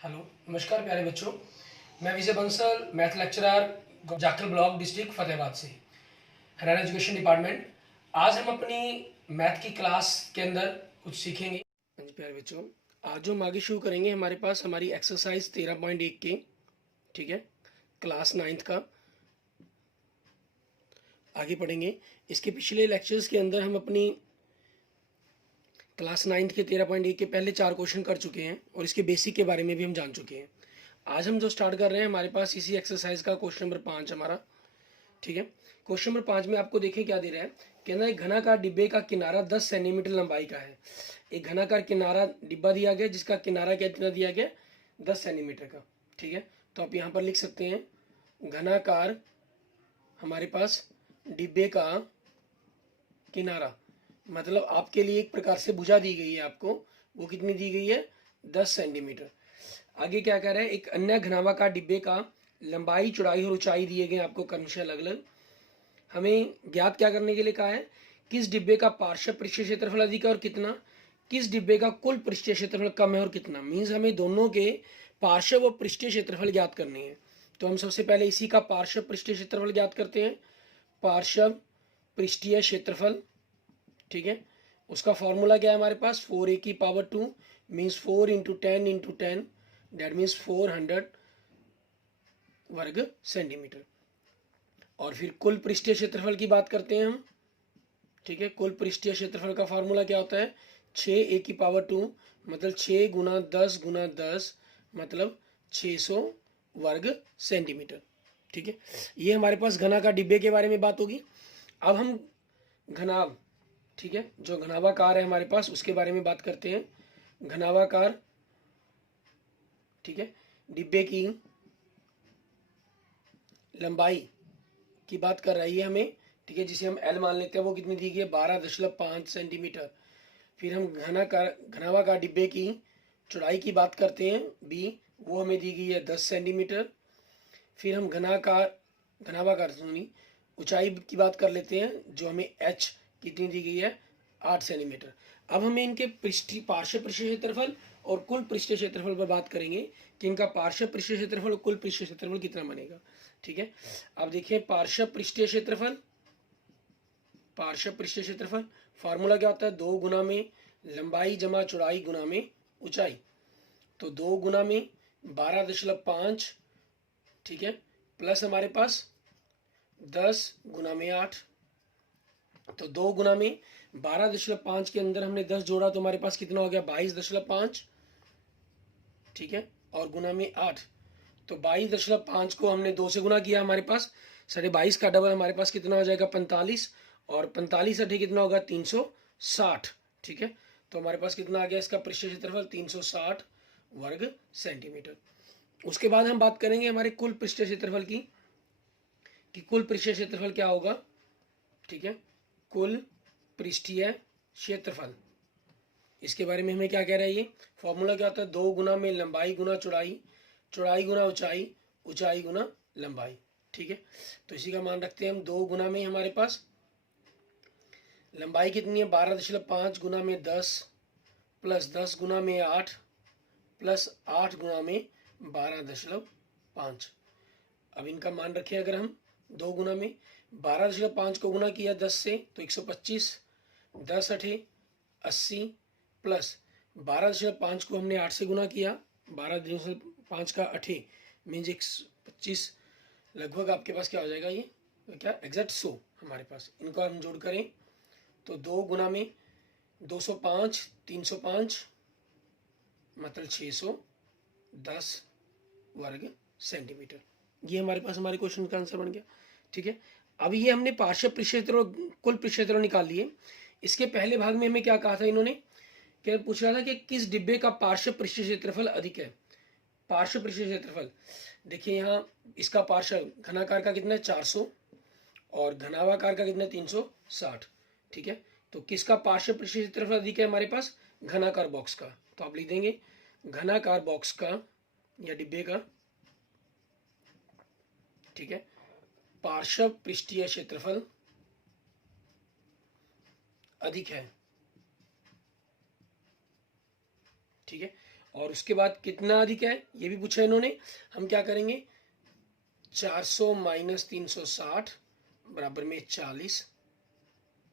Hello, नमस्कार प्यारे बच्चों। मैं Vijay Bansal, math lecturer, Jakhal block, district Fatehabad से, हरियाणा एजुकेशन डिपार्टमेंट। आज हम अपनी मैथ की क्लास के अंदर कुछ सीखेंगे। हाँ जी प्यारे बच्चों, आज जो हम आगे शुरू करेंगे, हमारे पास हमारी एक्सरसाइज 13.1 के, ठीक है, क्लास 9th का आगे पढ़ेंगे। इसके पिछले लेक्चर्स के अंदर हम अपनी क्लास 9th के 13.1 के पहले 4 क्वेश्चन कर चुके हैं और इसके बेसिक के बारे में भी हम जान चुके हैं। आज हम जो स्टार्ट कर रहे हैं, हमारे पास इसी एक्सरसाइज का क्वेश्चन नंबर 5 हमारा, ठीक है। क्वेश्चन नंबर 5 में आपको देखें क्या दे रहा है। कहना है घनाकार डिब्बे का किनारा 10 सेंटीमीटर लंबाई का है। एक घनाकार किनारा डिब्बा दिया गया जिसका किनारा कितना दिया गया, 10 सेंटीमीटर का, ठीक है। तो आप यहाँ पर लिख सकते हैं घनाकार हमारे पास डिब्बे का किनारा, मतलब आपके लिए एक प्रकार से भुजा दी गई है आपको, वो कितनी दी गई है, 10 सेंटीमीटर। आगे क्या कह रहा है, एक अन्य घनावाकार डिब्बे का लंबाई, चौड़ाई और ऊंचाई दिए गए आपको क्रमशः अलग अलग। हमें ज्ञात क्या करने के लिए कहा है, किस डिब्बे का पार्श्व पृष्ठीय क्षेत्रफल अधिक है और कितना, किस डिब्बे का कुल पृष्ठीय क्षेत्रफल कम है और कितना। मीन्स हमें दोनों के पार्श्व व पृष्ठीय क्षेत्रफल ज्ञात करने हैं। तो हम सबसे पहले इसी का पार्श्व पृष्ठीय क्षेत्रफल ज्ञात करते हैं। पार्श्व पृष्ठीय क्षेत्रफल, ठीक है, उसका फॉर्मूला क्या है हमारे पास, 4a की power 2 means 4 into 10 into 10, that means 400 वर्ग सेंटीमीटर। और फिर कुल पृष्ठीय क्षेत्रफल की बात करते हैं हम, ठीक है। कुल पृष्ठीय क्षेत्रफल का फॉर्मूला क्या होता है, 6a की पावर 2 मतलब 6 गुना 10 गुना 10 मतलब 600 वर्ग सेंटीमीटर, ठीक है। ये हमारे पास घना का डिब्बे के बारे में बात होगी। अब हम घनाभ, ठीक है, जो घनाभाकार है हमारे पास उसके बारे में बात करते हैं। घनाभाकार, ठीक है, डिब्बे की लंबाई की बात कर रही है हमें, ठीक है, जिसे हम एल मान लेते हैं, वो कितनी दी गई है, 12.5 सेंटीमीटर। फिर हम घनाभाकार डिब्बे की चौड़ाई की बात करते हैं, बी, वो हमें दी गई है 10 सेंटीमीटर। फिर हम घनाभाकार सुनी ऊंचाई की बात कर लेते हैं, जो हमें एच कितनी दी गई है, 8 सेंटीमीटर। अब हमें इनके पार्श्व पृष्ठीय क्षेत्रफल और कुल पृष्ठीय क्षेत्रफल पर बात करेंगे कि इनका पार्श्व पृष्ठीय क्षेत्रफल और कुल पृष्ठीय क्षेत्रफल कितना बनेगा, ठीक है। अब देखिए पार्श्व पृष्ठीय क्षेत्रफल, पार्श्व पृष्ठीय क्षेत्रफल फार्मूला क्या होता है, 2 गुना में लंबाई जमा चौड़ाई गुना में ऊंचाई। तो 2 गुना में 12.5, ठीक है, प्लस हमारे पास 10 गुना में 8। तो 2 गुना में 12.5 के अंदर हमने 10 जोड़ा तो हमारे पास कितना हो गया, 22.5, ठीक है, और गुना में 8। तो 22.5 को हमने 2 से गुना किया, हमारे पास 22.5 का डबल हमारे पास कितना हो जाएगा, 45, और 45 अठे कितना होगा, 360, ठीक है। तो हमारे पास कितना आ गया इसका पृष्ठीय क्षेत्रफल, 360 वर्ग सेंटीमीटर। उसके बाद हम बात करेंगे हमारे कुल पृष्ठीय क्षेत्रफल की, कि कुल पृष्ठीय क्षेत्रफल क्या होगा, ठीक है, कुल पृष्ठीय क्षेत्रफल। इसके बारे में हमें क्या कह रहा है, ये फॉर्मूला क्या होता है, 2 गुना में लंबाई गुना चौड़ाई, चौड़ाई गुना ऊंचाई, ऊंचाई गुना लंबाई, ठीक है। तो इसी का मान रखते हैं हम, 2 गुना में हमारे पास लंबाई कितनी है, 12.5 गुना में 10 प्लस 10 गुना में 8 प्लस 8 गुना में 12.5। अब इनका मान रखें अगर हम, 2 गुना में 12.5 को गुना किया 10 से तो 125, 10 अठे 80 प्लस 12.5 को हमने 8 से गुना किया, 12.5 का अठे मीन्स 125, लगभग आपके पास क्या हो जाएगा, ये क्या एग्जैक्ट 100 हमारे पास। इनको हम जोड़ करें तो 2 गुना में 205, 305 मतलब 610 वर्ग सेंटीमीटर। ये हमारे पास हमारे क्वेश्चन का आंसर बन गया, ठीक है। अब ये हमने पार्श्व पृष्ठीय क्षेत्र कुल पृष्ठीय क्षेत्र निकाल लिए। इसके पहले भाग में हमें क्या कहा था इन्होंने, क्या पूछ रहा था कि किस डिब्बे का पार्श्व पृष्ठीय क्षेत्रफल अधिक है। पार्श्व पृष्ठीय क्षेत्रफल देखिए, यहाँ इसका पार्श्व घनाकार का कितना है, 400, और घनाभाकार का कितना है, 360, ठीक है। तो किसका पार्श्व पृष्ठीय क्षेत्रफल अधिक है हमारे पास, घनाकार बॉक्स का। तो आप लिख देंगे घनाकार बॉक्स का या डिब्बे का, ठीक है, पार्श्व पृष्ठीय क्षेत्रफल अधिक है, ठीक है। और उसके बाद कितना अधिक है ये भी पूछा इन्होंने। हम क्या करेंगे, 400 माइनस 360 बराबर में 40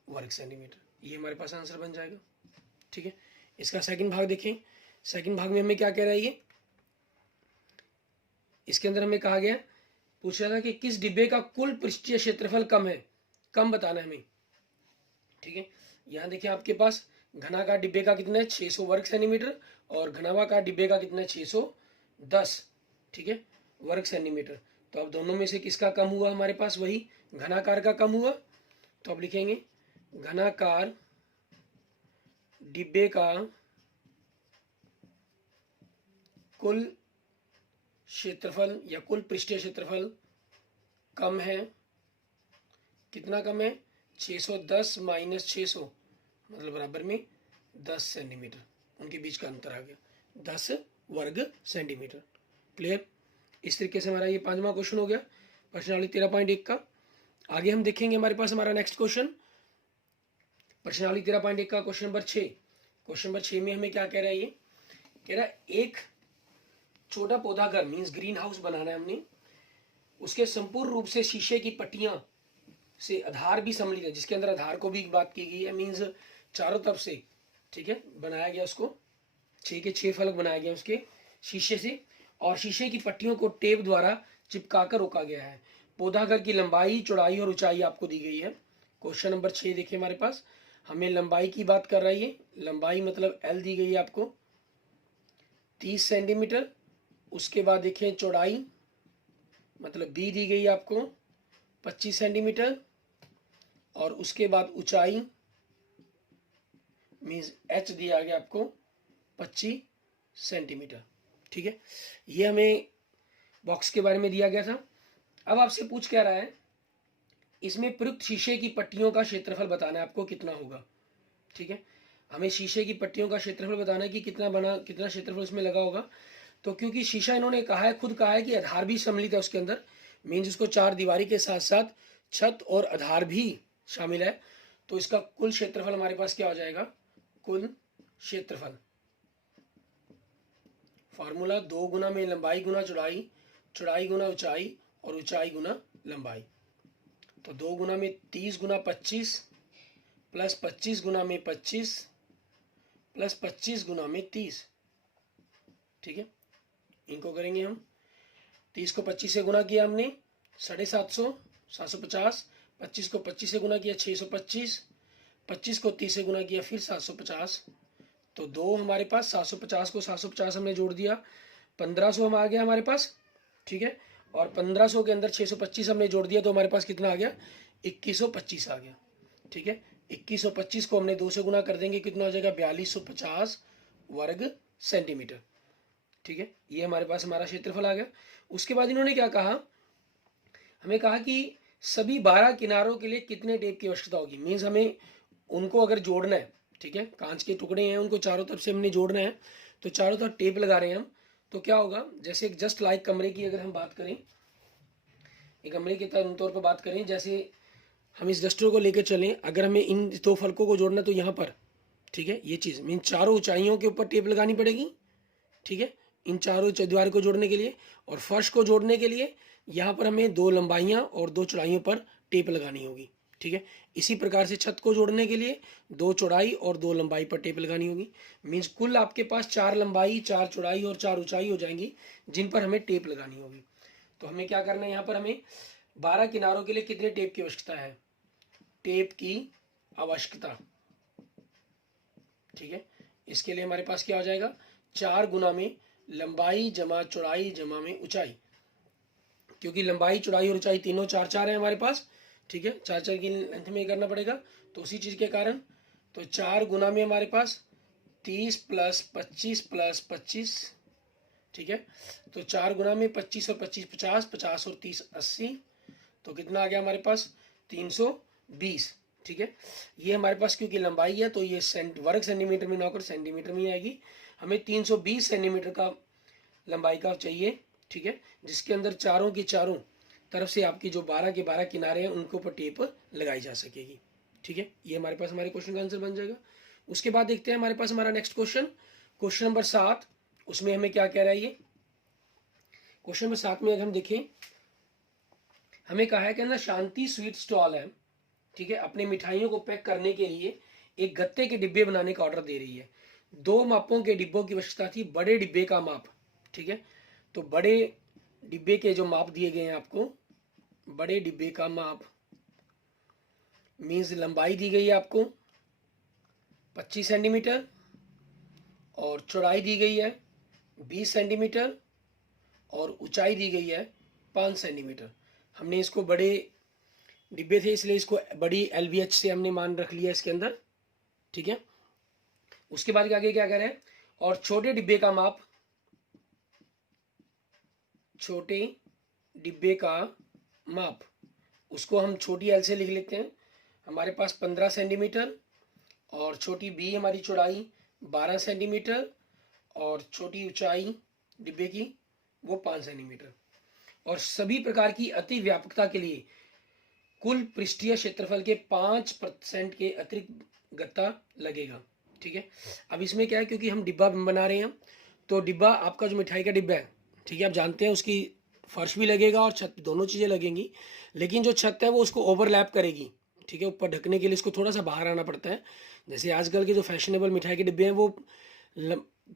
वर्ग सेंटीमीटर, ये हमारे पास आंसर बन जाएगा। ठीक है, इसका सेकंड भाग देखें। सेकंड भाग में हमें क्या कह रहा है ये, इसके अंदर हमें कहा गया, पूछ रहा था कि किस डिब्बे का कुल पृष्ठीय क्षेत्रफल कम है, कम बताना है हमें। ठीक है, यहाँ देखिए आपके पास घनाकार डिब्बे का कितना है 600 वर्ग सेंटीमीटर और घनावाकार डिब्बे का कितना है 610, ठीक है, वर्ग सेंटीमीटर। तो अब दोनों में से किसका कम हुआ, हमारे पास वही घनाकार का कम हुआ। तो अब लिखेंगे घनाकार डिब्बे का कुल क्षेत्रफल या कुल पृष्ठीय क्षेत्रफल कम है, कितना कम है 610 माइनस 600 मतलब बराबर में 10 सेंटीमीटर, उनके बीच का अंतर आ गया 10 वर्ग सेंटीमीटर। क्लियर, इस तरीके से हमारा ये 5वां क्वेश्चन हो गया प्रश्नावली 13.1 का। आगे हम देखेंगे हमारे पास हमारा नेक्स्ट क्वेश्चन प्रश्नावली 13.1 का क्वेश्चन नंबर 6। क्वेश्चन नंबर 6 में हमें क्या कह रहा है, ये कह रहा है एक छोटा पौधा घर मीन्स ग्रीन हाउस बनाना है हमने, उसके संपूर्ण रूप से शीशे की पट्टियां से आधार भी सम्मिलित है, जिसके अंदर आधार को भी बात की गई है, मीन्स चारों तरफ से, ठीक है, बनाया गया उसको 6 के 6 फलक बनाया गया उसके शीशे से, और शीशे की पट्टियों को टेप द्वारा चिपकाकर रोका गया है। पौधा घर की लंबाई चौड़ाई और ऊंचाई आपको दी गई है। क्वेश्चन नंबर 6 देखिए हमारे पास हमें लंबाई की बात कर रही है, लंबाई मतलब L दी गई है आपको 30 सेंटीमीटर। उसके बाद देखें चौड़ाई मतलब B दी गई है आपको 25 सेंटीमीटर और उसके बाद ऊंचाई मीन्स H दिया गया आपको 25 सेंटीमीटर। ठीक है, ये हमें बॉक्स के बारे में दिया गया था। अब आपसे पूछ क्या रहा है, इसमें प्रयुक्त शीशे की पट्टियों का क्षेत्रफल बताना है आपको कितना होगा। ठीक है, हमें शीशे की पट्टियों का क्षेत्रफल बताना है कि कितना क्षेत्रफल उसमें लगा होगा। तो क्योंकि शीशा इन्होंने कहा है, खुद कहा है कि आधार भी सम्मिलित है उसके अंदर, मीन्स उसको 4 दीवारी के साथ साथ छत और आधार भी शामिल है, तो इसका कुल क्षेत्रफल हमारे पास क्या हो जाएगा, कुल क्षेत्रफल फॉर्मूला 2 गुना में लंबाई गुना चौड़ाई, चौड़ाई गुना ऊंचाई और ऊंचाई गुना लंबाई। तो 2 गुना में 30 गुना 25 प्लस 25 गुना में 25 प्लस 25 गुना में 30। ठीक है, इनको करेंगे हम 30 को 25 से गुना किया हमने 750, 750, 25 को 25 से गुना किया 625, 25 को 30 से गुना किया फिर 750। तो 2 हमारे पास 750 को 750 हमने जोड़ दिया 1500 हम आ गया हमारे पास। ठीक है, और 1500 के अंदर 625 हमने जोड़ दिया तो हमारे पास कितना आ गया 2125 आ गया। ठीक है, 2125 को हमने 2 से गुना कर देंगे, कितना हो जाएगा 4250 वर्ग सेंटीमीटर। ठीक है, ये हमारे पास हमारा क्षेत्रफल आ गया। उसके बाद इन्होंने क्या कहा, हमें कहा कि सभी 12 किनारों के लिए कितने टेप की आवश्यकता होगी, मीन्स हमें उनको अगर जोड़ना है, ठीक है, कांच के टुकड़े हैं उनको चारों तरफ से हमने जोड़ना है, तो चारों तरफ टेप लगा रहे हैं हम, तो क्या होगा, जैसे जस्ट लाइक कमरे की अगर हम बात करें, एक कमरे के तौर पर बात करें, जैसे हम इस डस्टर को लेकर चलें, अगर हमें इन 2 फलकों को जोड़ना है तो यहाँ पर, ठीक है, ये चीज़ मीन चारों ऊंचाइयों के ऊपर टेप लगानी पड़ेगी। ठीक है, इन चारों दीवार को जोड़ने के लिए, और फर्श को जोड़ने के लिए यहाँ पर हमें 2 लंबाइयाँ और 2 चौड़ाइयों पर टेप लगानी होगी। ठीक है, इसी प्रकार से छत को जोड़ने के लिए 2 चौड़ाई और 2 लंबाई पर टेप लगानी होगी, मीन्स कुल आपके पास 4 लंबाई 4 चौड़ाई और 4 ऊंचाई हो जाएंगी जिन पर हमें टेप लगानी होगी। तो हमें क्या करना है, यहाँ पर हमें 12 किनारों के लिए कितने टेप की आवश्यकता है, टेप की आवश्यकता। ठीक है, इसके लिए हमारे पास क्या हो जाएगा 4 गुना में लंबाई जमा चौड़ाई जमा में ऊंचाई, क्योंकि लंबाई चौड़ाई और ऊंचाई तीनों 4 4 है हमारे पास। ठीक है, 4 4 की लेंथ में करना पड़ेगा, तो उसी चीज़ के कारण तो 4 गुना में हमारे पास 30 प्लस 25 प्लस 25। ठीक है, तो 4 गुना में 25 और 25 50, 50 और 30 80, तो कितना आ गया हमारे पास 320। ठीक है, ये हमारे पास क्योंकि लंबाई है तो ये वर्ग सेंटीमीटर में ना होकर सेंटीमीटर में आएगी। हमें 320 सेंटीमीटर का लंबाई का चाहिए। ठीक है, जिसके अंदर चारों की चारों तरफ से आपकी जो 12 के 12 किनारे हैं उनके ऊपर टेप लगाई जा सकेगी। ठीक है, ये हमारे पास हमारे क्वेश्चन का आंसर बन जाएगा। उसके बाद देखते हैं हमारे पास हमारा नेक्स्ट क्वेश्चन, क्वेश्चन नंबर 7। उसमें हमें क्या कह रहा है ये क्वेश्चन नंबर 7 में अगर हम देखें, हमें कहा है कि ना शांति स्वीट स्टॉल है, ठीक है, अपने मिठाइयों को पैक करने के लिए एक गत्ते के डिब्बे बनाने का ऑर्डर दे रही है। 2 मापों के डिब्बों की आवश्यकता थी। बड़े डिब्बे का माप, ठीक है, तो बड़े डिब्बे के जो माप दिए गए हैं आपको, बड़े डिब्बे का माप मीन्स लंबाई दी गई है आपको 25 सेंटीमीटर और चौड़ाई दी गई है 20 सेंटीमीटर और ऊंचाई दी गई है 5 सेंटीमीटर। हमने इसको बड़े डिब्बे थे इसलिए इसको बड़ी LVH से हमने मान रख लिया इसके अंदर, ठीक है। उसके बाद आगे क्या कह रहे हैं, और छोटे डिब्बे का माप, छोटे डिब्बे का माप उसको हम छोटी L से लिख लेते हैं। हमारे पास 15 सेंटीमीटर और छोटी B हमारी चौड़ाई 12 सेंटीमीटर और छोटी ऊंचाई डिब्बे की वो 5 सेंटीमीटर। और सभी प्रकार की अति व्यापकता के लिए कुल पृष्ठीय क्षेत्रफल के 5% के अतिरिक्त गत्ता लगेगा, ठीक है। अब इसमें क्या है, क्योंकि हम डिब्बा बना रहे हैं तो डिब्बा आपका जो मिठाई का डिब्बा है, ठीक है, आप जानते हैं उसकी फर्श भी लगेगा और छत, दोनों चीज़ें लगेंगी, लेकिन जो छत है वो उसको ओवरलैप करेगी, ठीक है। ऊपर ढकने के लिए इसको थोड़ा सा बाहर आना पड़ता है। जैसे आजकल के जो फैशनेबल मिठाई के डिब्बे हैं वो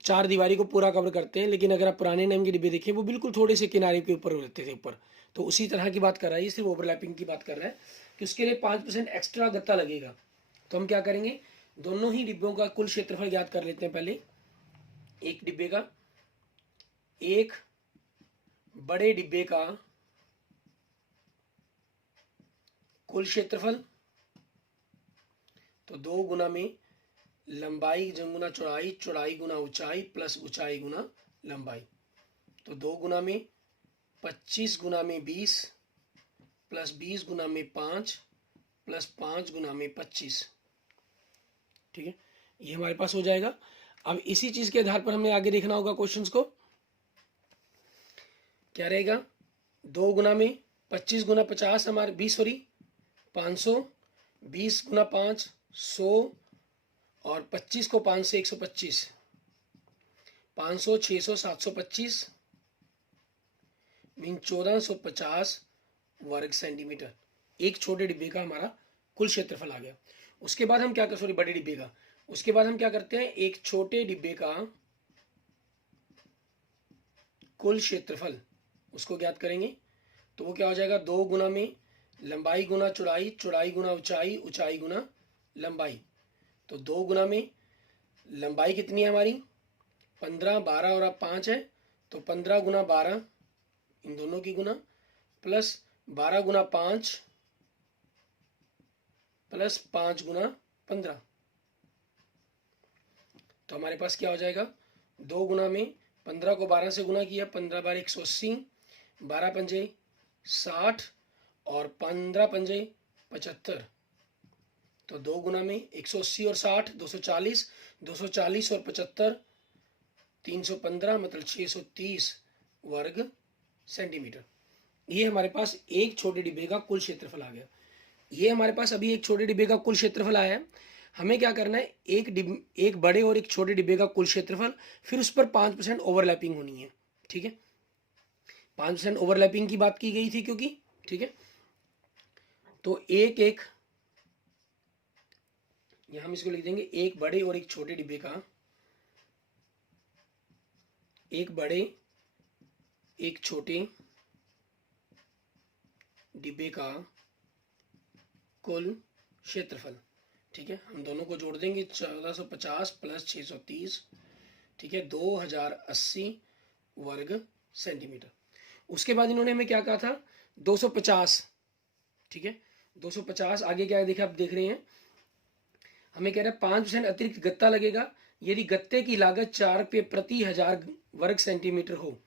4 दीवारी को पूरा कवर करते हैं, लेकिन अगर आप पुराने नाम के डिब्बे देखिए वो बिल्कुल थोड़े से किनारे के ऊपर रहते थे ऊपर। तो उसी तरह की बात कर रहा है, सिर्फ ओवरलैपिंग की बात कर रहा है कि उसके लिए 5% एक्स्ट्रा गत्ता लगेगा। तो हम क्या करेंगे, दोनों ही डिब्बों का कुल क्षेत्रफल ज्ञात कर लेते हैं। पहले एक डिब्बे का, एक बड़े डिब्बे का कुल क्षेत्रफल, तो 2 गुना में लंबाई गुना चौड़ाई, चौड़ाई गुना ऊंचाई प्लस ऊंचाई गुना लंबाई, तो 2 गुना में 25 गुना में 20 प्लस 20 गुना में 5 प्लस 5 गुना में 25, ठीक है, ये हमारे पास हो जाएगा। अब इसी चीज के आधार पर हमें आगे देखना होगा क्वेश्चंस को, क्या रहेगा, 2 गुना में 25 गुना 50 हमारे 20 सॉरी 500, 20 गुना 5 100 और 25 को 5 से 125, 500 600 725 मीन 1450 वर्ग सेंटीमीटर। एक छोटे डिब्बे का हमारा कुल क्षेत्रफल आ गया। उसके बाद हम क्या कर, सॉरी बड़े डिब्बे का, उसके बाद हम क्या करते हैं, एक छोटे डिब्बे का कुल क्षेत्रफल उसको ज्ञात करेंगे। तो वो क्या हो जाएगा, 2 गुना में लंबाई गुना चौड़ाई, चौड़ाई गुना ऊंचाई, ऊंचाई गुना लंबाई, तो 2 गुना में लंबाई कितनी है हमारी 15, 12 और अब 5 है, तो 15 गुना 12 इन दोनों की गुना प्लस 12 गुना 5 प्लस 5 गुना 15, तो हमारे पास क्या हो जाएगा, 2 गुना में 15 को 12 से गुना किया, 15 बार 180, 12 पंजे 60 और 15 पंजे 75, तो 2 गुना में 180 और 60 240, 240 और 75 315 मतलब 630 वर्ग सेंटीमीटर। ये हमारे पास एक छोटे डिब्बे का कुल क्षेत्रफल आ गया। ये हमारे पास अभी एक छोटे डिब्बे का कुल क्षेत्रफल आया है। हमें क्या करना है, एक बड़े और एक छोटे डिब्बे का कुल क्षेत्रफल, फिर उस पर 5% ओवरलैपिंग होनी है, ठीक है। 5% ओवरलैपिंग की बात की गई थी क्योंकि, ठीक है, तो एक यहां हम इसको लिख देंगे, एक बड़े और एक छोटे डिब्बे का, एक बड़े एक छोटे डिब्बे का कुल क्षेत्रफल, ठीक है। हम दोनों को जोड़ देंगे, 1450 प्लस 630, ठीक है, 2080 वर्ग सेंटीमीटर। उसके बाद इन्होंने हमें क्या कहा था, 250, ठीक है, 250 आगे क्या है देखिए, आप देख रहे हैं, हमें कह रहा है 5% अतिरिक्त गत्ता लगेगा यदि गत्ते की लागत 4 रुपये प्रति 1000 वर्ग सेंटीमीटर हो,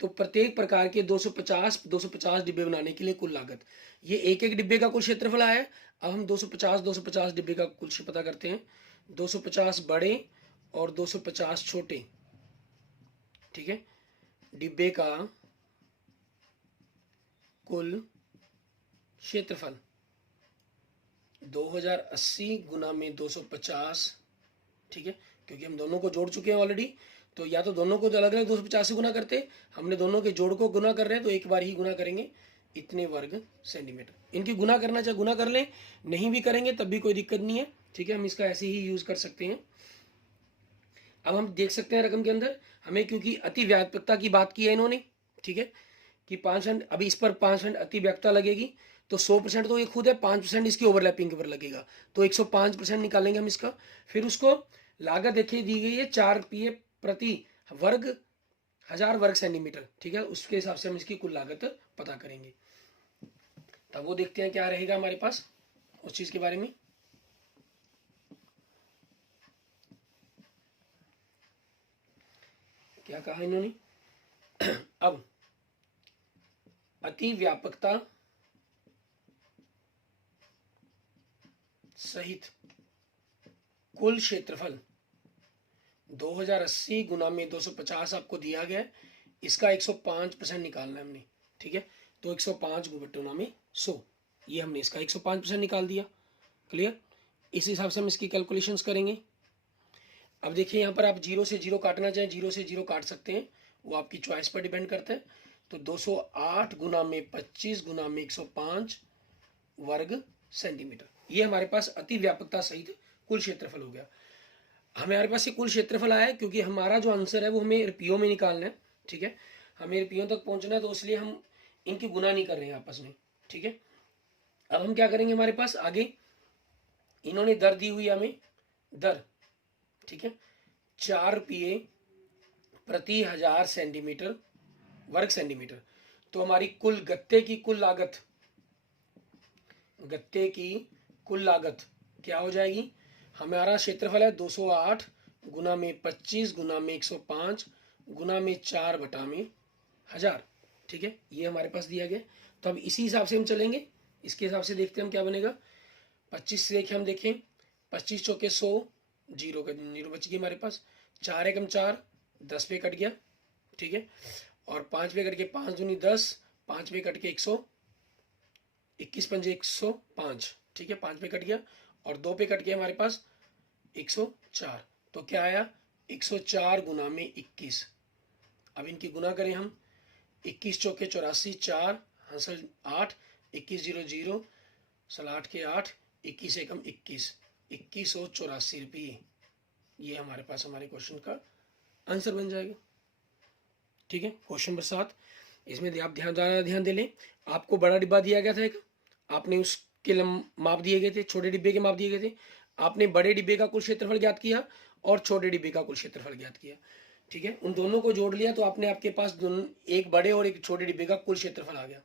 तो प्रत्येक प्रकार के 250 डिब्बे बनाने के लिए कुल लागत, ये एक एक डिब्बे का कुल क्षेत्रफल आया है। अब हम 250 डिब्बे का कुल पता करते हैं, 250 बड़े और 250 छोटे, ठीक है, डिब्बे का कुल क्षेत्रफल 2080 गुना में 250, ठीक है, क्योंकि हम दोनों को जोड़ चुके हैं ऑलरेडी, तो या तो दोनों को अलग अलग 250 से गुना करते, हमने दोनों के जोड़ को गुना कर रहे हैं तो एक बार ही गुना करेंगे, इतने वर्ग सेंटीमीटर। इनकी गुना करना चाहे गुना कर लें, नहीं भी करेंगे तब भी कोई दिक्कत नहीं है, ठीक है, हम इसका ऐसे ही यूज कर सकते हैं। अब हम देख सकते हैं रकम के अंदर हमें, क्योंकि अति व्यापकता की बात की है इन्होंने, ठीक है, कि 5%, अभी इस पर 5% अति व्यापकता लगेगी तो 100% तो ये खुद है, 5% इसकी ओवरलैपिंग के ऊपर लगेगा, तो 105% निकालेंगे हम इसका। फिर उसको लागत देखिए दी गई है 4 रुपये प्रति वर्ग 1000 वर्ग सेंटीमीटर, ठीक है, उसके हिसाब से हम इसकी कुल लागत पता करेंगे। तब वो देखते हैं क्या रहेगा हमारे पास उस चीज के बारे में। क्या कहा इन्होंने अब अति व्यापकता सहित कुल क्षेत्रफल 2080 गुना में 250 आपको दिया गया है, इसका 105% निकालना है हमने, ठीक है, तो 105 गुना में 100, ये हमने इसका 105% निकाल दिया। क्लियर, इस हिसाब से हम इसकी कैलकुलेशंस करेंगे। अब देखिए यहाँ पर आप 0 से 0 काटना चाहें 0 से 0 काट सकते हैं, वो आपकी चॉइस पर डिपेंड करता है। तो 208 गुना में 25 गुना में 105 वर्ग सेंटीमीटर, ये हमारे पास अति व्यापकता सहित कुल क्षेत्रफल हो गया। हमारे पास ये कुल क्षेत्रफल आया है क्योंकि हमारा जो आंसर है वो हमें रुपयों में निकालना है, ठीक है, हमें रुपयों तक पहुंचना है, तो इसलिए हम इनकी गुना नहीं कर रहे हैं आपस में, ठीक है। अब हम क्या करेंगे, हमारे पास आगे इन्होंने दर दी हुई हमें, दर, ठीक है, 4 रुपये प्रति 1000 सेंटीमीटर वर्ग सेंटीमीटर, तो हमारी कुल गत्ते की कुल लागत, गत्ते की कुल लागत क्या हो जाएगी, हमारा क्षेत्रफल है 208 गुना में 25 गुना में 105 गुना में 4 बटा में 1000, ठीक है, ये हमारे पास दिया गया। तो अब इसी हिसाब से हम चलेंगे, इसके हिसाब से देखते हैं हम क्या बनेगा। 25 से देखें, हम देखें 25 चौके 100, जीरो का जीरो बच गई हमारे पास, 4 एकम 4, 10 पे कट गया, ठीक है, और 5 पे कट के 5 दूनी 10, 5 पे कट के 100, 21 पंजे 105, ठीक है, 5 पे कट गया, और 2 पे कट गया हमारे पास 104, तो क्या आया 104 गुना में 21। अब इनकी गुना करें हम, 21 चौके 84, 4 हंसल 8, 21 जीरो जीरो, सल 8 के 8, 21 एकम 21, 2184 रुपये, ये हमारे पास हमारे क्वेश्चन का आंसर बन जाएगा, ठीक है। क्वेश्चन नंबर 7, इसमें आप ध्यान दे लें, आपको बड़ा डिब्बा दिया गया था एक, आपने उसके माप दिए गए थे, छोटे डिब्बे के माप दिए गए थे, आपने बड़े डिब्बे का कुल क्षेत्रफल ज्ञात किया और छोटे डिब्बे का कुल क्षेत्रफल ज्ञात किया, ठीक है, उन दोनों को जोड़ लिया तो आपने आपके पास एक बड़े और एक छोटे डिब्बे का कुल क्षेत्रफल आ गया।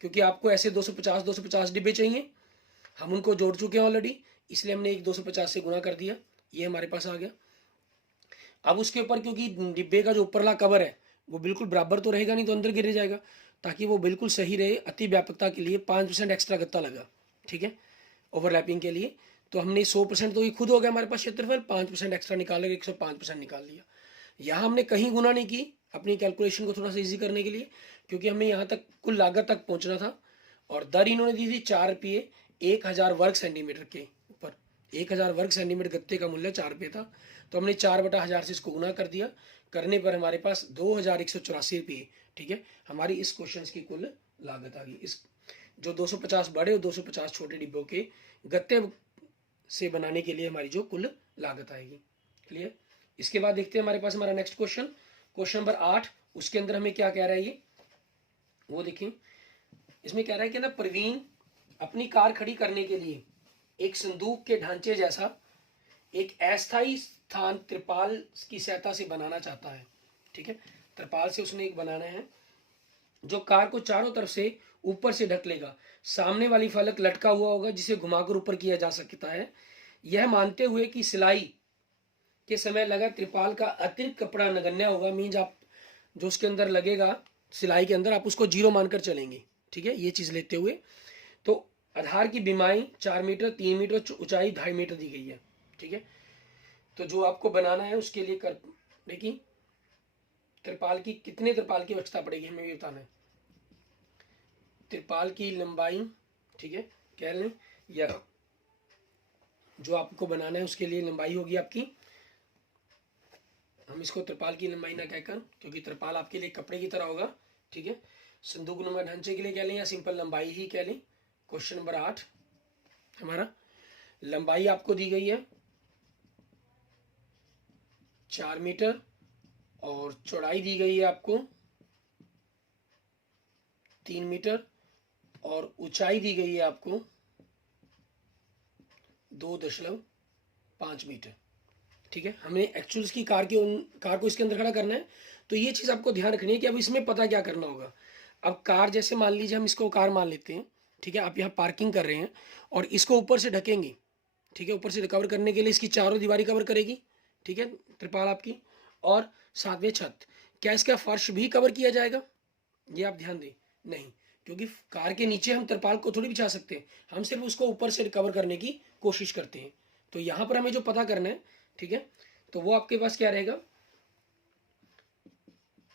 क्योंकि आपको ऐसे 250 डिब्बे चाहिए, हम उनको जोड़ चुके हैं ऑलरेडी, इसलिए हमने एक 250 से गुना कर दिया, ये हमारे पास आ गया। अब उसके ऊपर क्योंकि डिब्बे का जो ऊपरला कवर है वो बिल्कुल बराबर तो रहेगा नहीं, तो अंदर गिर जाएगा, ताकि वो बिल्कुल सही रहे, अति व्यापकता के लिए 5% एक्स्ट्रा गत्ता लगा, ठीक है, ओवरलैपिंग के लिए। तो हमने 100% तो ये खुद हो गया हमारे पास क्षेत्रफल, 5% एक्स्ट्रा निकाल कर 105% निकाल लिया। यहाँ हमने कहीं गुना नहीं की, अपनी कैलकुलेशन को थोड़ा सा ईजी करने के लिए, क्योंकि हमें यहाँ तक कुल लागत तक पहुँचना था, और दर इन्होंने दी थी 4 रुपये 1000 वर्ग सेंटीमीटर के ऊपर, 1000 वर्ग सेंटीमीटर गत्ते का मूल्य 4 रुपये था, तो हमने 4 बटा 1000 से इसको गुना कर दिया, करने पर हमारे पास 2184 रुपये, ठीक है, हमारी इस क्वेश्चन की कुल लागत आ गई। इस जो 250 बड़े और 250 छोटे डिब्बों के गत्ते से बनाने के लिए हमारी जो कुल लागत आएगी। क्लियर, इसके बाद देखते हैं हमारे पास हमारा नेक्स्ट क्वेश्चन, क्वेश्चन नंबर 8, उसके अंदर हमें क्या कह रहा है ये वो देखें। इसमें कह रहा है कि ना प्रवीण अपनी कार खड़ी करने के लिए एक संदूक के ढांचे जैसा एक अस्थायी स्थान त्रिपाल की सहायता से बनाना चाहता है, ठीक है, त्रिपाल से उसने एक बनाना है जो कार को चारों तरफ से ऊपर से ढक लेगा, सामने वाली फलक लटका हुआ होगा जिसे घुमाकर ऊपर किया जा सकता है, यह मानते हुए कि सिलाई के समय लगा त्रिपाल का अतिरिक्त कपड़ा नगण्य होगा, मीन्स आप जो उसके अंदर लगेगा सिलाई के अंदर आप उसको 0 मानकर चलेंगे, ठीक है, ये चीज लेते हुए। तो आधार की बीमाई 4 मीटर, 3 मीटर, ऊंचाई 2.5 मीटर दी गई है, ठीक है। तो जो आपको बनाना है उसके लिए कर देखिए त्रिपाल की कितने त्रिपाल की आवश्यकता पड़ेगी हमें भी बताना है। त्रिपाल की लंबाई, ठीक है, कह लें, या जो आपको बनाना है उसके लिए लंबाई होगी आपकी हम इसको त्रिपाल की लंबाई ना कहकर, क्योंकि त्रिपाल आपके लिए कपड़े की तरह होगा, ठीक है। संदूक नुमा ढांचे के लिए कह लें या सिंपल लंबाई ही कह लें। क्वेश्चन नंबर 8 हमारा, लंबाई आपको दी गई है 4 मीटर और चौड़ाई दी गई है आपको 3 मीटर और ऊंचाई दी गई है आपको 2.5 मीटर, ठीक है। हमने एक्चुअल की कार को इसके अंदर खड़ा करना है, तो ये चीज़ आपको ध्यान रखनी है कि अब इसमें पता क्या करना होगा। अब कार जैसे मान लीजिए हम इसको कार मान लेते हैं, ठीक है। आप यहाँ पार्किंग कर रहे हैं और इसको ऊपर से ढकेंगे, ठीक है। ऊपर से कवर करने के लिए इसकी चारों दीवारी कवर करेगी, ठीक है, त्रिपाल आपकी, और साथ में छत। क्या इसका फर्श भी कवर किया जाएगा, ये आप ध्यान दें। नहीं, क्योंकि कार के नीचे हम त्रिपाल को थोड़ी बिछा सकते हैं, हम सिर्फ उसको ऊपर से कवर करने की कोशिश करते हैं। तो यहाँ पर हमें जो पता करना है, ठीक है, तो वो आपके पास क्या रहेगा,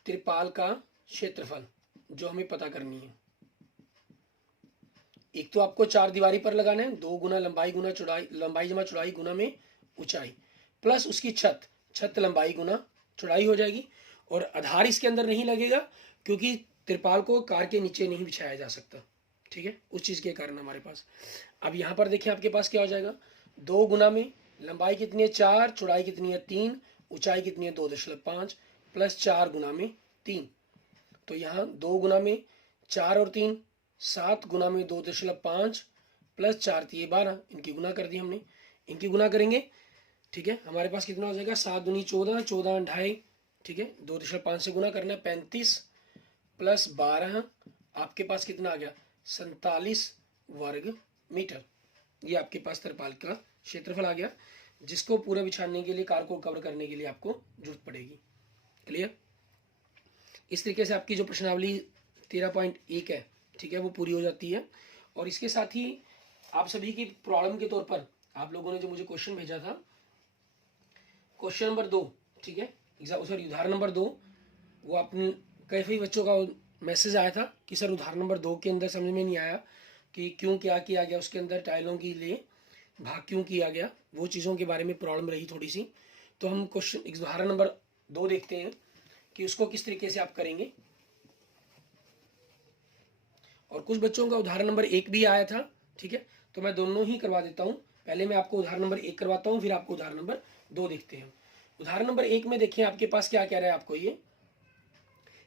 त्रिपाल का क्षेत्रफल जो हमें पता करनी है। एक तो आपको 4 दीवारी पर लगाना है, 2 गुना लंबाई गुना चौड़ाई, लंबाई जमा चौड़ाई गुना में ऊंचाई, प्लस उसकी छत लंबाई गुना चौड़ाई हो जाएगी। और आधार इसके अंदर नहीं लगेगा, क्योंकि त्रिपाल को कार के नीचे नहीं बिछाया जा सकता, ठीक है, उस चीज़ के कारण हमारे पास। अब यहाँ पर देखिए आपके पास क्या हो जाएगा, 2 गुना में लंबाई कितनी है 4, चौड़ाई कितनी है 3, ऊंचाई कितनी है 2.5 प्लस 4 गुना में 3। तो यहाँ 2 गुना में 4 और 3, 7 गुना में 2.5 प्लस 4 3 12, इनकी गुना कर दी हमने, इनकी गुना करेंगे, ठीक है। हमारे पास कितना हो जाएगा, 7 दूनी 14, 14 ढाई, ठीक है, 2.5 से गुना करना है, 35 प्लस 12 आपके पास कितना आ गया, 47 वर्ग मीटर। ये आपके पास त्रिपाल का क्षेत्रफल आ गया, जिसको पूरे बिछाने के लिए, कार को कवर करने के लिए आपको जरूरत पड़ेगी। क्लियर। इस तरीके से आपकी जो प्रश्नावली 13.1 है, ठीक है, वो पूरी हो जाती है। और इसके साथ ही आप सभी की प्रॉब्लम के तौर पर आप लोगों ने जो मुझे क्वेश्चन भेजा था, क्वेश्चन नंबर 2, ठीक है, सॉरी उदाहरण नंबर 2, वो अपने कई बच्चों का मैसेज आया था कि सर उदाहरण नंबर 2 के अंदर समझ में नहीं आया कि क्यों क्या किया गया, उसके अंदर टाइलों के लिए भाग क्यों किया गया, वो चीज़ों के बारे में प्रॉब्लम रही थोड़ी सी। तो हम क्वेश्चन उदाहरण नंबर 2 देखते हैं कि उसको किस तरीके से आप करेंगे। और कुछ बच्चों का उदाहरण नंबर 1 भी आया था, ठीक है, तो मैं दोनों ही करवा देता हूँ। पहले मैं आपको उदाहरण नंबर 1 करवाता हूँ, फिर आपको उदाहरण नंबर 2 देखते हैं। उदाहरण नंबर 1 में देखिए आपके पास क्या कह रहा है आपको, ये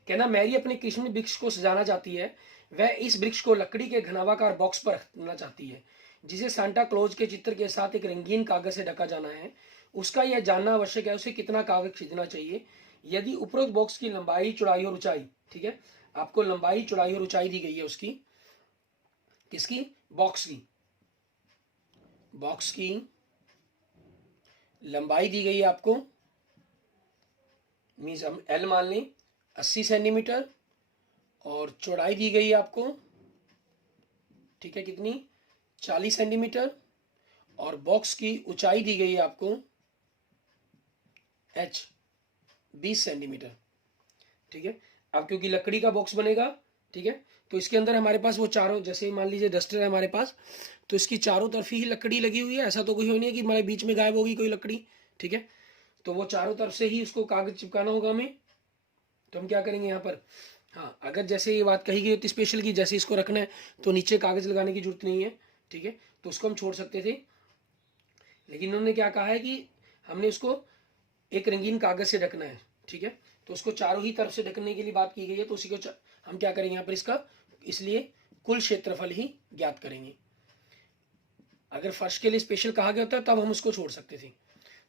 कहना, मैरी अपने कृष्ण वृक्ष को सजाना चाहती है। वह इस वृक्ष को लकड़ी के घनावाकार बॉक्स पर रखना चाहती है, जिसे सांता क्लॉज के चित्र के साथ एक रंगीन कागज से ढका जाना है। उसका यह जानना आवश्यक है उसे कितना कागज खरीदना चाहिए। यदि उपरोक्त बॉक्स की लंबाई चौड़ाई और ऊंचाई, ठीक है, आपको लंबाई चौड़ाई और ऊंचाई दी गई है उसकी, किसकी, बॉक्स की लंबाई दी गई है आपको, मीन्स हम एल मान लें 80 सेंटीमीटर, और चौड़ाई दी गई है आपको, ठीक है, कितनी 40 सेंटीमीटर, और बॉक्स की ऊंचाई दी गई है आपको h 20 सेंटीमीटर, ठीक है। अब क्योंकि लकड़ी का बॉक्स बनेगा, ठीक है, तो इसके अंदर हमारे पास वो चारों, जैसे मान लीजिए डस्टर है हमारे पास, तो इसकी चारों तरफ ही लकड़ी लगी हुई है, ऐसा तो कोई हो नहीं है कि हमारे बीच में गायब होगी कोई लकड़ी, ठीक है। तो वो चारों तरफ से ही उसको कागज चिपकाना होगा हमें। तो हम क्या करेंगे यहाँ पर, हाँ, अगर जैसे ये बात कही गई होती स्पेशल की, जैसे इसको रखना है तो नीचे कागज लगाने की जरूरत नहीं है, ठीक है, तो उसको हम छोड़ सकते थे। लेकिन उन्होंने क्या कहा है कि हमने उसको एक रंगीन कागज से ढकना है, ठीक है, तो उसको चारों ही तरफ से ढकने के लिए बात की गई है। तो उसी को हम क्या करेंगे यहाँ पर, इसका इसलिए कुल क्षेत्रफल ही ज्ञात करेंगे। अगर फर्श के लिए स्पेशल कहा गया होता तब हम उसको छोड़ सकते थे।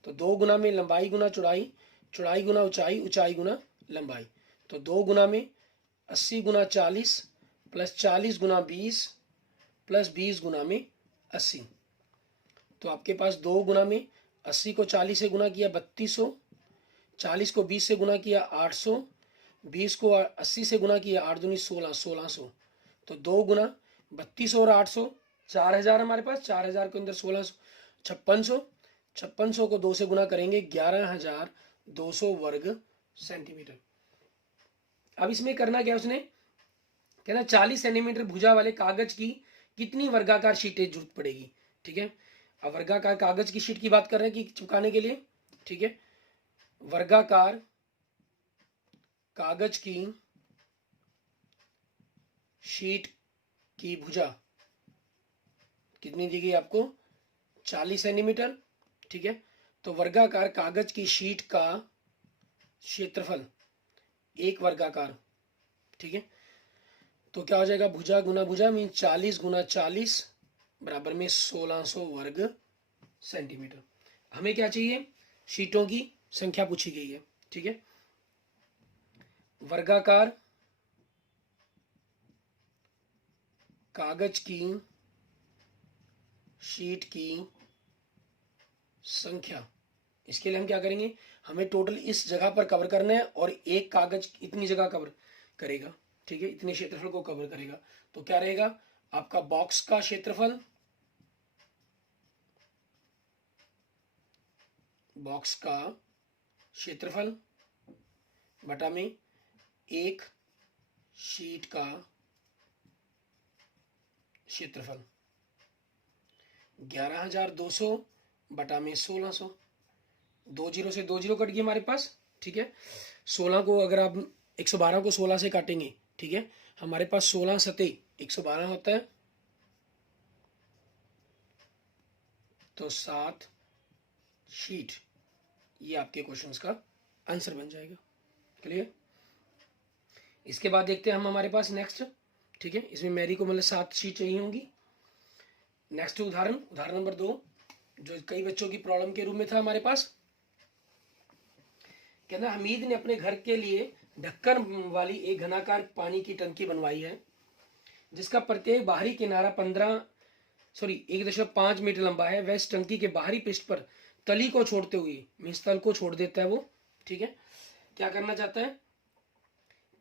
तो 2 गुना में लंबाई गुना चौड़ाई, चौड़ाई गुना ऊंचाई, ऊंचाई गुना लंबाई, तो 2 गुना में 80 गुना 40 प्लस 40 गुना 20 प्लस 20 गुना में 80। तो आपके पास 2 गुना में 80 को 40 से गुना किया 3200, 40 को 20 से गुना किया 800, 20 को 80 से गुना किया 8 दूनी 16, 1600। तो 2 गुना 3200 और 800, 4000 हमारे पास, 4000 के अंदर 1600, 5600, 5600 को 2 से गुना करेंगे 11200 वर्ग सेंटीमीटर। अब इसमें करना क्या उसने, कहना 40 सेंटीमीटर भुजा वाले कागज की कितनी वर्गाकार शीटें जरूरत पड़ेगी, ठीक है। अब वर्गाकार कागज की शीट की बात कर रहे हैं कि चिपकाने के लिए, ठीक है। वर्गाकार कागज की शीट की भुजा कितनी दी गई आपको? 40 सेंटीमीटर। ठीक है, तो वर्गाकार कागज की शीट का क्षेत्रफल, एक वर्गाकार, ठीक है, तो क्या हो जाएगा? भुजा गुना भुजा मीन 40 गुना 40 बराबर में 1600 वर्ग सेंटीमीटर। हमें क्या चाहिए? शीटों की संख्या पूछी गई है। ठीक है, वर्गाकार कागज की शीट की संख्या, इसके लिए हम क्या करेंगे? हमें टोटल इस जगह पर कवर करना है और एक कागज इतनी जगह कवर करेगा। ठीक है, इतने क्षेत्रफल को कवर करेगा। तो क्या रहेगा आपका? बॉक्स का क्षेत्रफल, बॉक्स का क्षेत्रफल बटा में एक शीट का क्षेत्रफल, 11,200 बटा में 1600। 2 जीरो से 2 जीरो कट गई हमारे पास। ठीक है, 16 को अगर आप 112 को 16 से काटेंगे, ठीक है, हमारे पास 16 सते 112 होता है, तो 7 शीट, ये आपके क्वेश्चंस का आंसर बन जाएगा। क्लियर? इसके बाद देखते हैं हम हमारे पास नेक्स्ट। ठीक है, इसमें मेरी को मतलब 7 शीट चाहिए होंगी। नेक्स्ट उदाहरण, उदाहरण नंबर 2, जो कई बच्चों की प्रॉब्लम के रूप में था हमारे पास। कहना हमीद ने अपने घर के लिए ढक्कन वाली एक घनाकार पानी की टंकी बनवाई है, जिसका प्रत्येक बाहरी किनारा 1.5 मीटर लंबा है। वह इस टंकी के बाहरी पृष्ठ पर तली को छोड़ते हुए, मीन्स तल को छोड़ देता है वो। ठीक है, क्या करना चाहता है?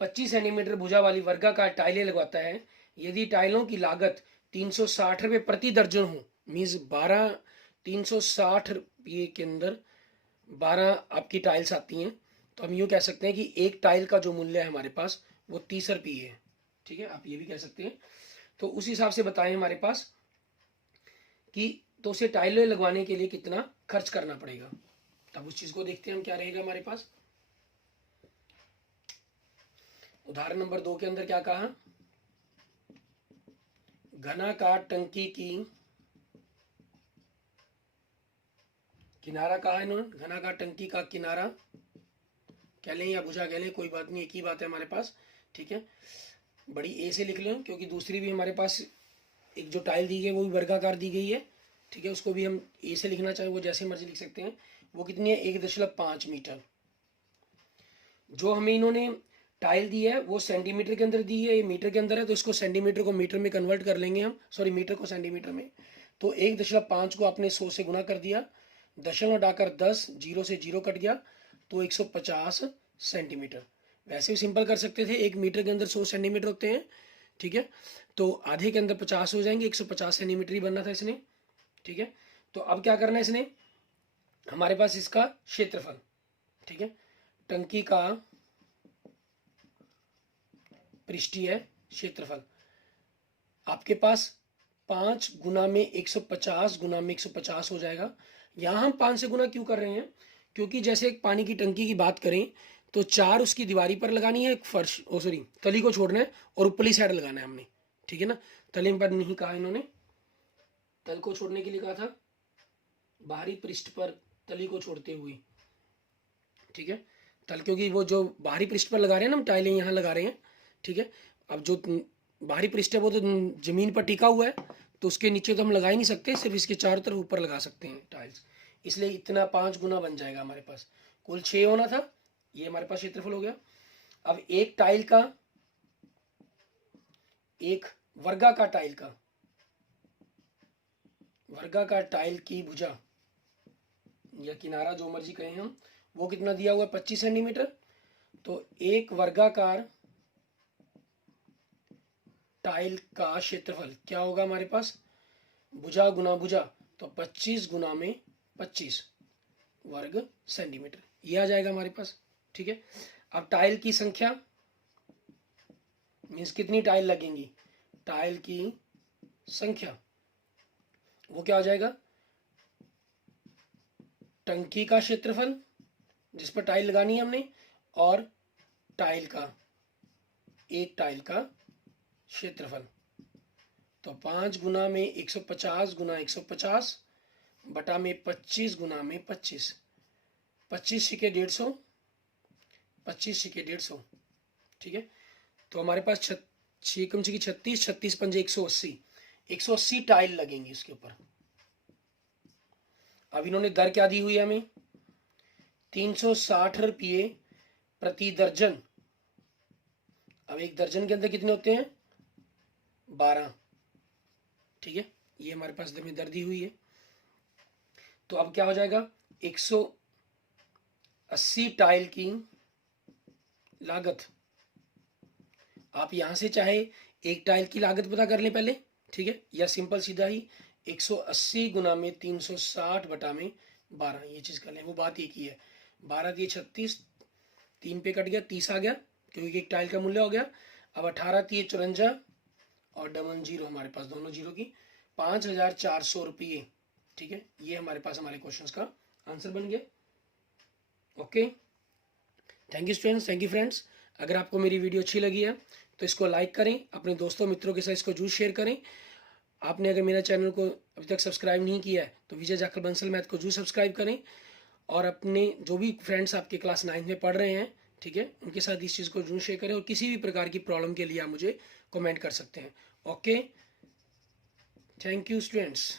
25 सेंटीमीटर भुजा वाली वर्गाकार टाइलें लगवाता है। यदि टाइलों की लागत 360 रुपये प्रति दर्जन हो, मीन्स 360 रुपये के अंदर 12 आपकी टाइल्स आती हैं, तो हम यूँ कह सकते हैं कि एक टाइल का जो मूल्य है हमारे पास वो 30 रुपये है। ठीक है, आप ये भी कह सकते हैं। तो उस हिसाब से बताएं हमारे पास कि तो उसे टाइलें लगवाने के लिए कितना खर्च करना पड़ेगा। तब उस चीज़ को देखते हैं हम, क्या रहेगा हमारे पास। उदाहरण नंबर 2 के अंदर क्या कहा? घनाकार टंकी की किनारा कहा है इन्होंने, घनाकार टंकी का किनारा कह लें या भुजा कह लें, कोई बात नहीं, एक ही बात है हमारे पास। ठीक है, बड़ी ए से लिख लें, क्योंकि दूसरी भी हमारे पास एक जो टाइल दी गई है वो भी वर्गाकार दी गई है। ठीक है, उसको भी हम ए से लिखना चाहें वो जैसे मर्जी लिख सकते हैं। वो कितनी है? 1.5 मीटर। जो हमें इन्होंने टाइल दी है वो सेंटीमीटर के अंदर दी है, ये मीटर के अंदर है, तो इसको सेंटीमीटर को मीटर में कन्वर्ट कर लेंगे हम, सॉरी मीटर को सेंटीमीटर में। तो 1.5 को आपने 100 से गुना कर दिया, दशमलव हटाकर 10, जीरो से जीरो कट गया, तो 150 सेंटीमीटर। वैसे भी सिंपल कर सकते थे, 1 मीटर के अंदर 100 सेंटीमीटर होते हैं। ठीक है, तो आधे के अंदर 50 हो जाएंगे, 150 सेंटीमीटर ही बनना था इसने। ठीक है, तो अब क्या करना है इसने? हमारे पास इसका क्षेत्रफल, ठीक है, टंकी का पृष्ठीय क्षेत्रफल आपके पास 5 गुना में 150 गुना में 150 हो जाएगा। यहाँ हम 5 से गुना क्यों कर रहे हैं? क्योंकि जैसे एक पानी की टंकी की बात करें तो 4 उसकी दीवारी पर लगानी है, एक फर्श सॉरी तली को छोड़ना है, और ऊपरली साइड लगाना है हमने। ठीक है ना, तली पर नहीं कहा इन्होंने, तल को छोड़ने के लिए कहा था, बाहरी पृष्ठ पर तली को छोड़ते हुए। ठीक है, तल, क्योंकि वो जो बाहरी पृष्ठ पर लगा रहे हैं ना हम टाइलें यहाँ लगा रहे हैं। ठीक है, अब जो बाहरी पृष्ठ है वो तो जमीन पर टिका हुआ है, तो उसके नीचे तो हम लगा ही नहीं सकते, सिर्फ इसके चारों तरफ ऊपर लगा सकते हैं टाइल्स, इसलिए इतना 5 गुना बन जाएगा हमारे पास। कुल 6 होना था, ये हमारे पास क्षेत्रफल हो गया। अब एक टाइल का, एक वर्गाकार टाइल का, वर्गाकार टाइल की भुजा या किनारा जो मर्जी कहें हम, वो कितना दिया हुआ है? 25 सेंटीमीटर। तो एक वर्गाकार टाइल का क्षेत्रफल क्या होगा हमारे पास? भुजा गुना भुजा, तो 25 गुना में 25 वर्ग सेंटीमीटर, ये आ जाएगा हमारे पास। ठीक है, अब टाइल की संख्या मीन्स कितनी टाइल लगेंगी, टाइल की संख्या वो क्या हो जाएगा? टंकी का क्षेत्रफल जिस पर टाइल लगानी है हमने, और टाइल का, एक टाइल का क्षेत्रफल। तो 5 गुना में 150 गुना 150 बटा में 25 गुना में 25, 25 छिके 150, 25 छिके 150, ठीक है। तो हमारे पास 6 की 36, 36 पंजे 180, 180 टाइल लगेंगी इसके ऊपर। अब इन्होंने दर क्या दी हुई है हमें, 360 रुपये प्रति दर्जन। अब एक दर्जन के अंदर कितने होते हैं, 12, ठीक है। ये हमारे पास में दर दी हुई है। तो अब क्या हो जाएगा, 180 टाइल की लागत। आप यहां से चाहे एक टाइल की लागत पता कर लें पहले, ठीक है, या सिंपल सीधा ही 180 गुना में 360 बटा में 12, ये चीज कर लें। वो बात एक ही है, 12 दिए 36, 3 पे कट गया, 30 आ गया क्योंकि एक टाइल का मूल्य हो गया। अब 18 दिए 54 और डबल जीरो, हमारे पास दोनों जीरो की 5400 रुपये, ठीक है। ये हमारे पास हमारे क्वेश्चंस का आंसर बन गया। Okay, thank you students, thank you friends. अगर आपको मेरी वीडियो अच्छी लगी है तो इसको लाइक करें, अपने दोस्तों मित्रों के साथ इसको जरूर शेयर करें। आपने अगर मेरा चैनल को अभी तक सब्सक्राइब नहीं किया है तो विजय जाखड़ बंसल मैथ को जरूर सब्सक्राइब करें, और अपने जो भी फ्रेंड्स आपके क्लास 9 में पढ़ रहे हैं, ठीक है, उनके साथ इस चीज़ को जरूर शेयर करें। और किसी भी प्रकार की प्रॉब्लम के लिए आप मुझे कमेंट कर सकते हैं। Okay, thank you students.